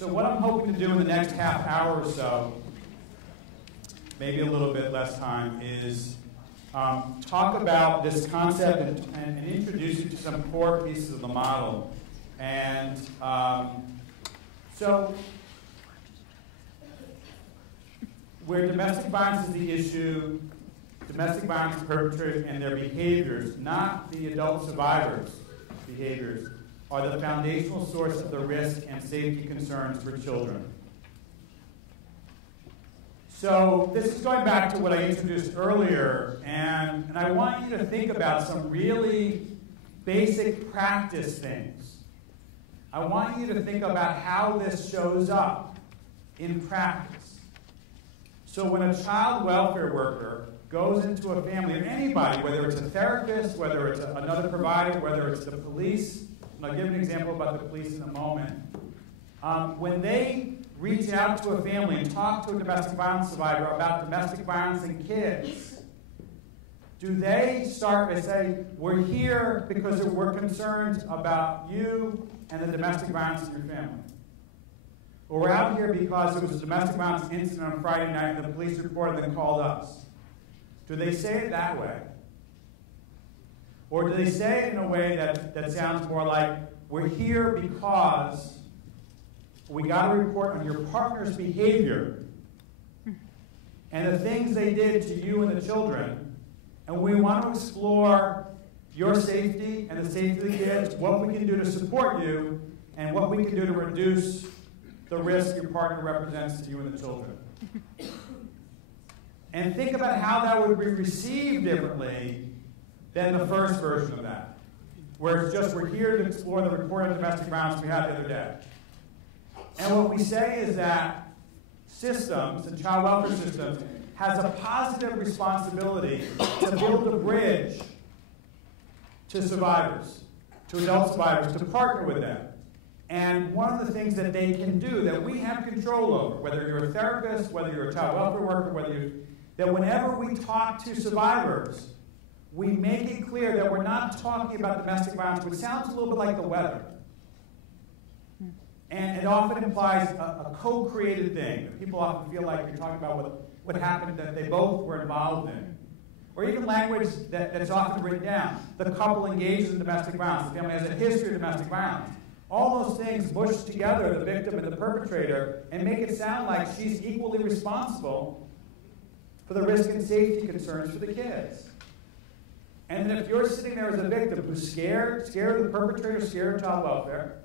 So what I'm hoping to do in the next half hour or so, maybe a little bit less time, is talk about this concept and introduce you to some core pieces of the model. And so where domestic violence is the issue, domestic violence perpetrators and their behaviors, not the adult survivors' behaviors, are the foundational source of the risk and safety concerns for children. So this is going back to what I introduced earlier, and I want you to think about some really basic practice things. I want you to think about how this shows up in practice. So when a child welfare worker goes into a family, or anybody, whether it's a therapist, whether it's another provider, whether it's the police, and I'll give an example about the police in a moment. When they reach out to a family and talk to a domestic violence survivor about domestic violence and kids, do they start by saying, we're here because we're concerned about you and the domestic violence in your family? Or we're out here because there was a domestic violence incident on Friday night and the police reported and called us? Do they say it that way? Or do they say it in a way that sounds more like, we're here because we got a report on your partner's behavior and the things they did to you and the children, and we want to explore your safety and the safety of the kids, what we can do to support you, and what we can do to reduce the risk your partner represents to you and the children. And think about how that would be received differently than the first version of that, where it's just, we're here to explore the report of domestic violence we had the other day. And what we say is that systems, and child welfare systems, has a positive responsibility to build a bridge to survivors, to adult survivors, to partner with them. And one of the things that they can do that we have control over, whether you're a therapist, whether you're a child welfare worker, that whenever we talk to survivors, we make it clear that we're not talking about domestic violence, which sounds a little bit like the weather. And it often implies a co-created thing. People often feel like you're talking about what happened that they both were involved in. Or even language that's often written down. The couple engages in domestic violence. The family has a history of domestic violence. All those things mush together the victim and the perpetrator and make it sound like she's equally responsible for the risk and safety concerns for the kids. And then if you're sitting there as a victim who's scared of the perpetrator, scared of child welfare,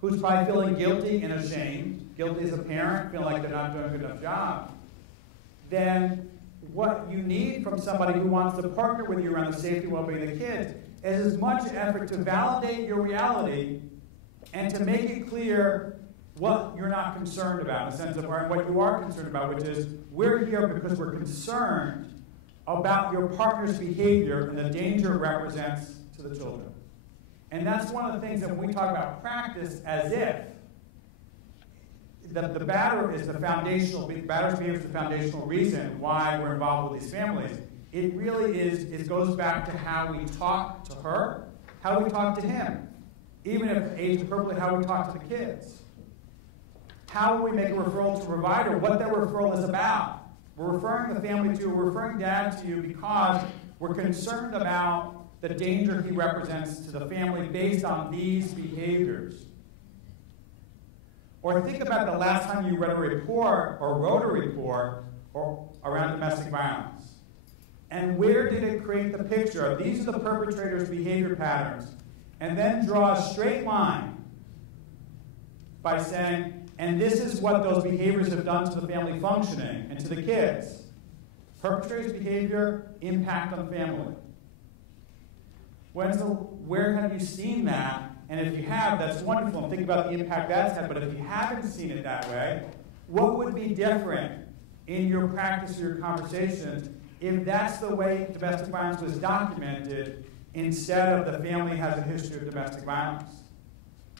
who's probably feeling guilty and ashamed, guilty as a parent, feeling like they're not doing a good enough job, then what you need from somebody who wants to partner with you around the safety and well-being of the kids is as much effort to validate your reality and to make it clear what you're not concerned about, in the sense of what you are concerned about, which is, we're here because we're concerned about your partner's behavior and the danger it represents to the children. And that's one of the things that when we talk about practice as if the batter is the foundational, batter's behavior is the foundational reason why we're involved with these families. It really is, it goes back to how we talk to her, how we talk to him, even if age appropriately, how we talk to the kids. How we make a referral to a provider, what that referral is about. We're referring the family to you, we're referring dad to you because we're concerned about the danger he represents to the family based on these behaviors. Or think about the last time you read a report or wrote a report around domestic violence. And where did it create the picture of these are the perpetrator's behavior patterns, and then draw a straight line by saying, and this is what those behaviors have done to the family functioning and to the kids. Perpetrator's behavior, impact on family. Where have you seen that? And if you have, that's wonderful, and think about the impact that's had. But if you haven't seen it that way, what would be different in your practice or your conversations if that's the way domestic violence was documented instead of the family has a history of domestic violence?